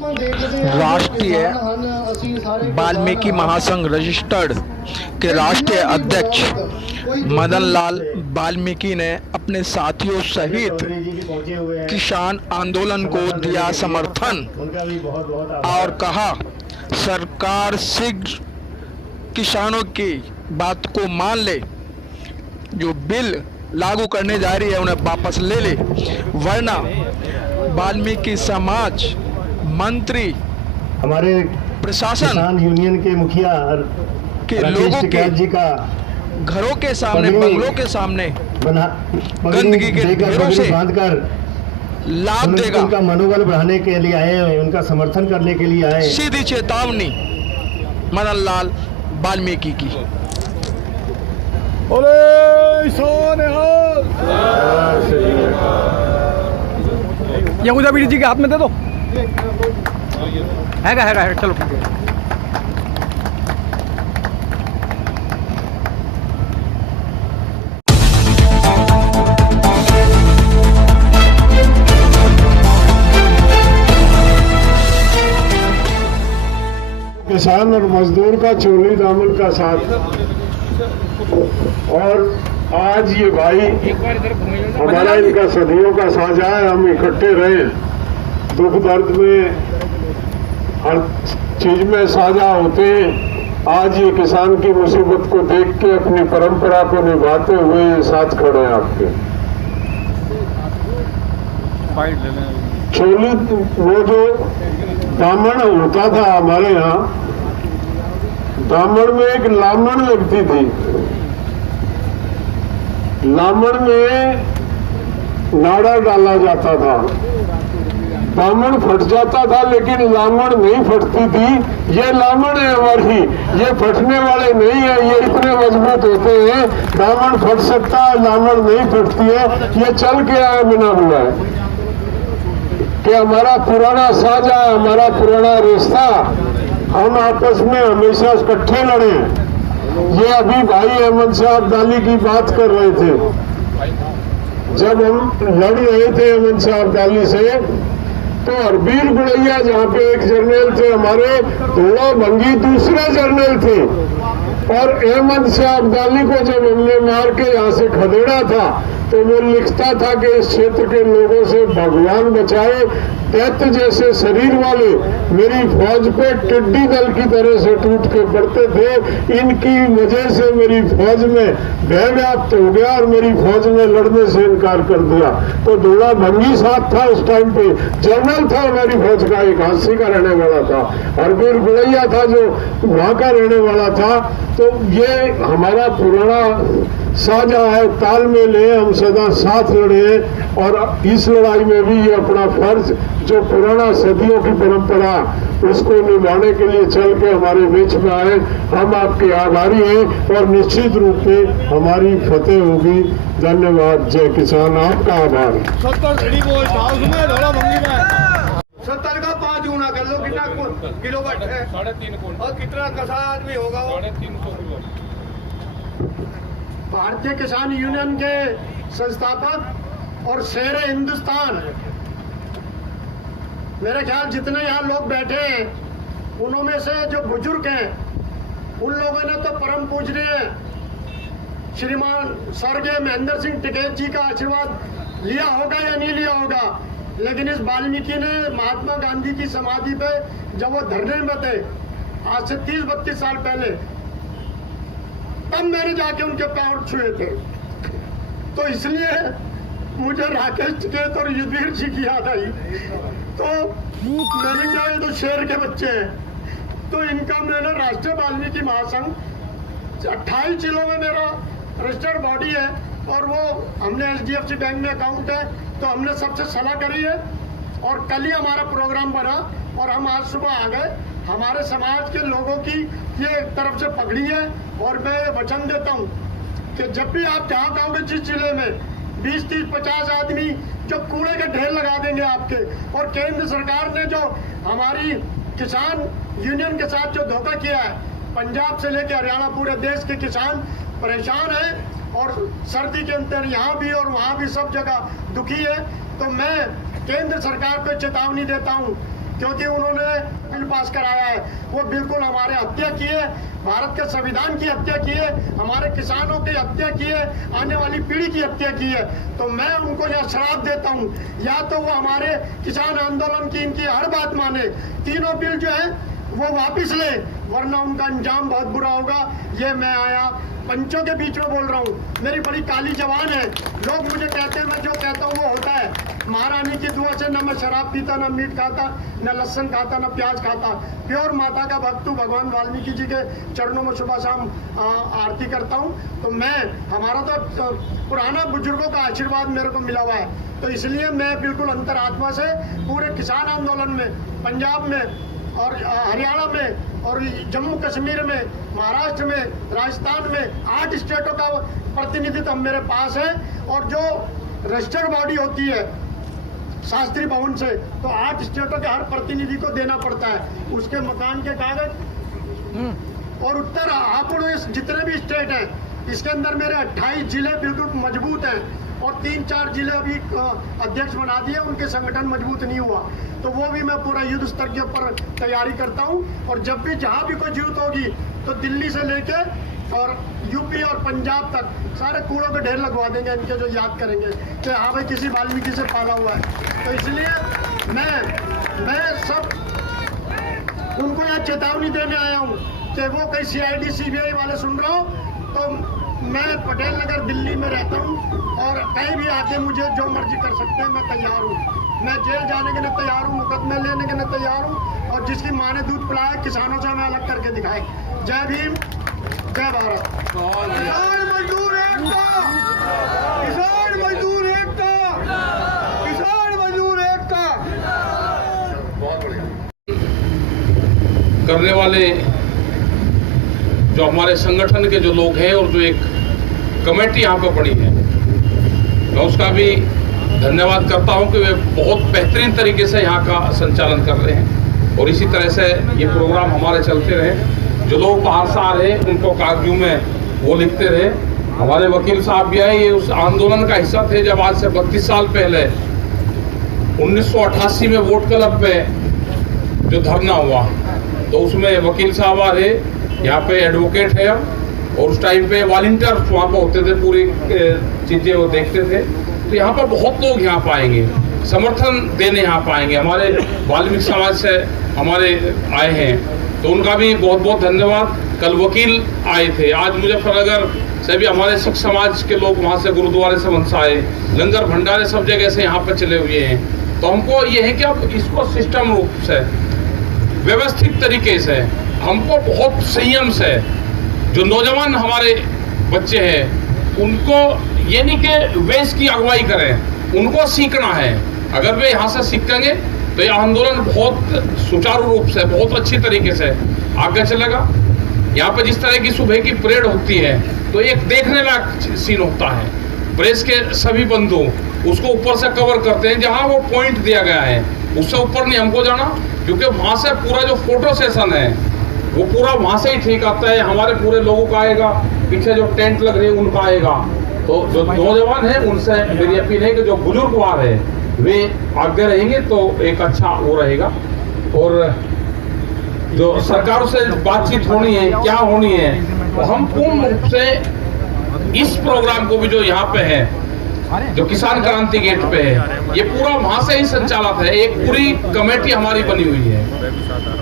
राष्ट्रीय वाल्मीकि महासंघ रजिस्टर्ड के राष्ट्रीय अध्यक्ष मदन लाल वाल्मीकि ने अपने साथियों सहित किसान आंदोलन को दिया समर्थन और कहा सरकार शीघ्र किसानों की बात को मान ले, जो बिल लागू करने जा रही है उन्हें वापस ले ले, वरना वाल्मीकि समाज, मंत्री, हमारे प्रशासन, किसान यूनियन के मुखिया के लोगों के जी का घरों के सामने, बंगलों के सामने गंदगी के ढेरों से लाभ देगा। उनका मनोबल बढ़ाने के लिए आए हैं, उनका समर्थन करने के लिए आए। सीधी चेतावनी मदन लाल वाल्मीकि की। यहूदा बीड़ी जी के हाथ में दे दो। है चलो। किसान और मजदूर का चोली दामन का साथ, और आज ये भाई हमारा इनका सदियों का साझा है। हम इकट्ठे रहे, दुख दर्द में, हर चीज में साझा होते हैं। आज ये किसान की मुसीबत को देख के अपनी परंपरा को निभाते हुए ये साथ खड़े हैं आपके। चोली वो जो दामन होता था हमारे यहाँ, दामन में एक लामण लगती थी। लामण में नाड़ा डाला जाता था, दामन फट जाता था लेकिन लामण नहीं फटती थी। ये लामण है हमारी, ये फटने वाले नहीं है, ये इतने मजबूत होते हैं। दामन फट सकता है, लामण नहीं फटती है। ये चल के आया बिना हुआ है कि हमारा पुराना साझा, हमारा पुराना रिश्ता, हम आपस में हमेशा इकट्ठे लड़े। ये अभी भाई अहमद शाह अब्दाली की बात कर रहे थे। जब हम लड़ रहे थे अहमद शाह अब्दाली से, तो हरबीर गुड़ैया जहाँ पे एक जर्नल थे हमारे, धोड़ा भंगी दूसरे जर्नल थे। और अहमद शाह अब्दाली को जब हमने मार के यहाँ से खदेड़ा था, तो वो लिखता था कि इस क्षेत्र के लोगों से भगवान बचाए, दैत्य जैसे शरीर वाले मेरी फौज पे टिड्डी दल की तरह से टूट के पड़ते थे। इनकी वजह से मेरी फौज में भय व्याप्त हो गया और मेरी फौज ने लड़ने से इनकार कर दिया। तो धोड़ा भंगी साथ था उस टाइम पे, जनरल था हमारी फौज का, एक हांसी का रहने वाला था। हरबीर गुड़ैया था जो वहां का रहने वाला था। तो ये हमारा पुराना साझा है, तालमेल है, हम सदा साथ लड़े हैं। और इस लड़ाई में भी ये अपना फर्ज, जो पुराना सदियों की परंपरा, उसको निभाने के लिए चल के हमारे बीच में आए। हम आपके आभारी हैं और निश्चित रूप में हमारी फतेह होगी। धन्यवाद। जय किसान। आपका आभार। 70 का 5 गुना कर लो, कितना किलोवाट है? 3.5 और कितना कसा आदमी होगा वो? 350 किलो। भारतीय किसान यूनियन के संस्थापक और शेर हिंदुस्तान, मेरे ख्याल जितने यहाँ लोग बैठे हैं उनमें से जो बुजुर्ग हैं, उन लोगों ने तो परम पूजनीय श्रीमान स्वर्गीय महेंद्र सिंह टिकैत जी का आशीर्वाद लिया होगा या नहीं लिया होगा। लेकिन इस वाल्मीकि ने महात्मा गांधी की समाधि पे जब वो धरने में थे आज से 30-32 साल पहले, तब मैंने जाके उनके पैर छुए थे। तो इसलिए मुझे राकेश टिकैत और युद्धवीर जी की याद आई। तो मैंने क्या, ये तो शेर के बच्चे हैं। तो इनका मैंने राष्ट्रीय वाल्मीकि महासंघ 28 जिलों में मेरा रजिस्टर्ड बॉडी है, और वो हमने HDFC बैंक में अकाउंट है। तो हमने सबसे सलाह करी है और कल ही हमारा प्रोग्राम बना और हम आज सुबह आ गए। हमारे समाज के लोगों की ये एक तरफ से पगड़ी है, और मैं ये वचन देता हूँ कि जब भी आप जहाँ जाओगे, जिस जिले में 20, 30, 50 आदमी जो कूड़े के ढेर लगा देंगे आपके, और केंद्र सरकार ने जो हमारी किसान यूनियन के साथ जो धोखा किया है, पंजाब से लेकर हरियाणा पूरे देश के किसान परेशान हैं और सर्दी के अंदर यहाँ भी और वहाँ भी सब जगह दुखी है। तो मैं केंद्र सरकार को चेतावनी देता हूँ क्योंकि उन्होंने बिल पास कराया है, वो बिल्कुल हमारे हत्या किए, भारत के संविधान की हत्या की है, हमारे किसानों की हत्या की है, आने वाली पीढ़ी की हत्या की है। तो मैं उनको यह श्राप देता हूँ, या तो वो हमारे किसान आंदोलन की इनकी हर बात माने, तीनों बिल जो है वो वापिस ले, वरना उनका अंजाम बहुत बुरा होगा। ये मैं आया पंचों के बीच में बोल रहा हूँ, मेरी बड़ी काली जबान है, लोग मुझे कहते हैं मैं जो कहता हूँ वो होता है। महारानी की दुआ से न मैं शराब पीता, न मीट खाता, न लहसुन खाता, न प्याज खाता, प्योर माता का भक्त हूँ, भगवान वाल्मीकि जी के चरणों में सुबह शाम आरती करता हूँ। तो मैं, हमारा तो पुराना बुजुर्गों का आशीर्वाद मेरे को मिला हुआ है, तो इसलिए मैं बिल्कुल अंतरात्मा से पूरे किसान आंदोलन में, पंजाब में और हरियाणा में और जम्मू कश्मीर में, महाराष्ट्र में, राजस्थान में 8 स्टेटों का प्रतिनिधित्व मेरे पास है। और जो रजिस्टर्ड बॉडी होती है शास्त्री भवन से, तो 8 स्टेटों के हर प्रतिनिधि को देना पड़ता है उसके मकान के कागज। और उत्तर हापुड़ जितने भी स्टेट हैं, इसके अंदर मेरे 28 जिले बिल्कुल मजबूत हैं और 3-4 जिले अभी अध्यक्ष बना दिए, उनके संगठन मजबूत नहीं हुआ, तो वो भी मैं पूरा युद्ध स्तर के ऊपर तैयारी करता हूँ। और जब भी जहाँ भी कोई जरूरत होगी तो दिल्ली से लेके और यूपी और पंजाब तक सारे कूड़ों के ढेर लगवा देंगे इनके, जो याद करेंगे कि हाँ भाई किसी वाल्मीकि से पाला हुआ है। तो इसलिए मैं सब उनको यह चेतावनी देने आया हूँ कि वो कहीं CID CBI वाले सुन रहा हो, तो मैं पटेल नगर दिल्ली में रहता हूँ और कहीं भी आके मुझे जो मर्जी कर सकते हैं, मैं तैयार हूँ। मैं जेल जाने के लिए तैयार हूँ, मुकदमे लेने के लिए तैयार हूँ, और जिसकी माँ ने दूध पिलाया किसानों से हमें अलग करके दिखाए। जय भीम, जय भारत। किसान मजदूर एकता, किसान मजदूर एकता, किसान मजदूर एकता। करने वाले जो हमारे संगठन के जो लोग हैं और जो एक कमेटी यहाँ पर पड़ी है, मैं उसका भी धन्यवाद करता हूँ कि वे बहुत बेहतरीन तरीके से यहाँ का संचालन कर रहे हैं और इसी तरह से ये प्रोग्राम हमारे चलते रहे। जो लोग बाहर से आ रहे हैं उनको कागजों में वो लिखते रहे। हमारे वकील साहब भी आए, ये उस आंदोलन का हिस्सा थे जब आज से 32 साल पहले 1988 में वोट क्लब पे जो धरना हुआ, तो उसमें वकील साहब आ रहे, यहाँ पे एडवोकेट है और उस टाइम पे वॉलंटियर्स वहाँ पे होते थे, पूरी चीजें वो देखते थे। तो यहाँ पर बहुत लोग यहाँ पाएंगे, समर्थन देने यहाँ पाएंगे। हमारे वाल्मीकि समाज से हमारे आए हैं, तो उनका भी बहुत बहुत धन्यवाद। कल वकील आए थे, आज मुजफ्फरनगर से भी हमारे सिख समाज के लोग वहाँ से गुरुद्वारे से वंश आए, लंगर भंडारे सब जगह से यहाँ पर चले हुए हैं। तो हमको ये है कि अब इसको सिस्टम रूप से व्यवस्थित तरीके से, हमको बहुत संयम से, जो नौजवान हमारे बच्चे हैं उनको ये नहीं कि वे इसकी अगुवाई करें, उनको सीखना है। अगर वे यहाँ से सीखेंगे तो ये आंदोलन बहुत सुचारू रूप से, बहुत अच्छी तरीके से आगे चलेगा। यहाँ पे जिस तरह की सुबह की परेड होती है तो एक देखने लायक सीन होता है। प्रेस के सभी बंधु उसको ऊपर से कवर करते हैं, जहाँ वो पॉइंट दिया गया है उससे ऊपर नहीं हमको जाना, क्योंकि वहाँ से पूरा जो फोटो सेशन है वो पूरा वहाँ से ही ठीक आता है। हमारे पूरे लोगों का आएगा, पीछे जो टेंट लग रही है उनका आएगा। तो जो नौजवान है उनसे मेरी अपील है कि जो बुजुर्गवार है वे आगे रहेंगे तो एक अच्छा वो रहेगा। और जो सरकारों से बातचीत होनी है, क्या होनी है, तो हम पूर्ण रूप से इस प्रोग्राम को भी जो यहाँ पे है, जो किसान क्रांति गेट पे है, ये पूरा वहां से ही संचालित है। एक पूरी कमेटी हमारी बनी हुई है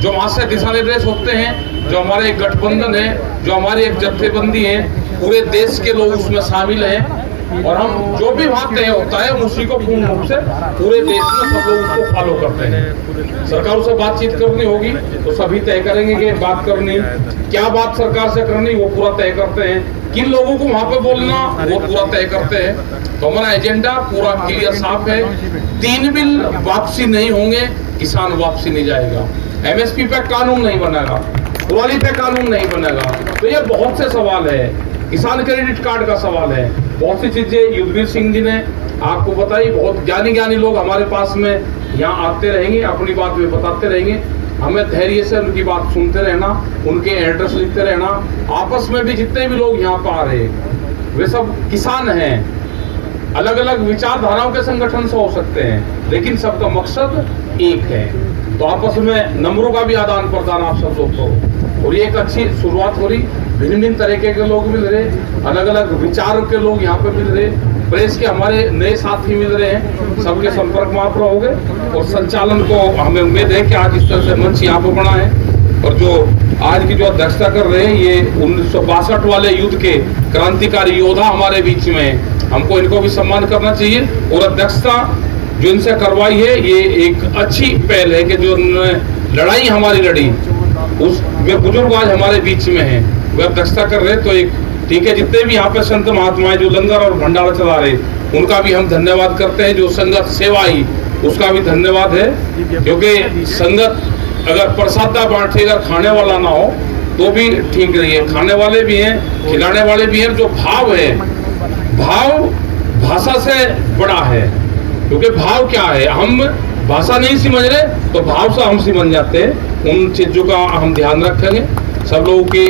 जो वहां से दिशा निर्देश होते हैं, जो हमारे एक गठबंधन है, जो हमारी एक जत्थेबंदी है, पूरे देश के लोग उसमें शामिल हैं और हम जो भी वहां तय होता है उसी को पूर्ण रूप से पूरे देश में सब लोग उसको फॉलो करते हैं। सरकारों से बातचीत करनी होगी तो सभी तय करेंगे कि बात करनी, क्या बात सरकार से करनी वो पूरा तय करते हैं, किन लोगों को वहां पे बोलना वो पूरा तय करते हैं। तो हमारा एजेंडा पूरा क्लियर साफ है। 3 बिल वापसी नहीं होंगे, किसान वापसी नहीं जाएगा, MSP पे कानून नहीं बनेगा, ट्रॉली पे कानून नहीं बनेगा। तो ये बहुत से सवाल है, किसान क्रेडिट कार्ड का सवाल है, बहुत सी चीजें युद्धवीर सिंह जी ने आपको बताई। बहुत ज्ञानी लोग हमारे पास में यहाँ आते रहेंगे, अपनी बात भी बताते रहेंगे। हमें धैर्य से उनकी बात सुनते रहना, उनके एड्रेस लिखते रहना। आपस में भी जितने भी लोग यहाँ पर आ रहे वे सब किसान हैं, अलग अलग विचारधाराओं के संगठन से हो सकते हैं, लेकिन सबका मकसद एक है तो आपस में नंबरों का भी आदान प्रदान आप सब लोग करो। और ये एक अच्छी शुरुआत हो रही, भिन्न भिन्न तरीके के लोग मिल रहे, अलग अलग विचारों के लोग यहाँ पे मिल रहे, प्रेस के हमारे नए साथी मिल रहे हैं, सबके संपर्क में आप रहोगे। और संचालन को हमें उम्मीद है कि आज इस तरह से मंच यहाँ पे बना है, और जो आज की जो अध्यक्षता कर रहे हैं ये 1962 वाले युद्ध के क्रांतिकारी योद्धा हमारे बीच में है, हमको इनको भी सम्मान करना चाहिए। और अध्यक्षता जो इनसे करवाई है ये एक अच्छी पहल है कि जो लड़ाई हमारी लड़ी उस वे बुजुर्ग आज हमारे बीच में हैं, वे अध्यक्षता कर रहे, तो एक ठीक है। जितने भी यहाँ पे संत महात्माएं जो लंगर और भंडारा चला रहे उनका भी हम धन्यवाद करते हैं। जो संगत सेवा ही उसका भी धन्यवाद है, क्योंकि संगत अगर प्रसादा बांटे अगर खाने वाला ना हो तो भी ठीक नहीं है, खाने वाले भी हैं, खिलाने वाले भी हैं। जो भाव है, भाव भाषा से बड़ा है, क्योंकि भाव क्या है, हम भाषा नहीं समझ रहे तो भाव से हम समझ जाते हैं। उन चीजों का हम ध्यान रखेंगे, सब लोगों की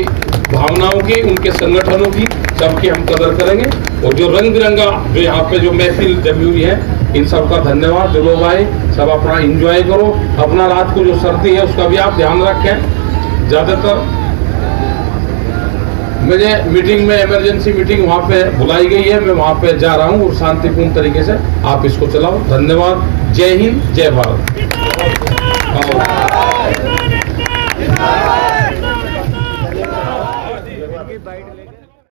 भावनाओं की, उनके संगठनों की सबकी हम कदर करेंगे। और जो रंग बिरंगा जो यहाँ पे जो महफिल जमी हुई है इन सब का धन्यवाद। जो लोग आए सब अपना एंजॉय करो, अपना रात को जो सर्दी है उसका भी आप ध्यान रखें। ज्यादातर मुझे मीटिंग में इमरजेंसी मीटिंग वहाँ पे बुलाई गई है, मैं वहाँ पे जा रहा हूँ और शांतिपूर्ण तरीके से आप इसको चलाओ। धन्यवाद। जय हिंद, जय भारत।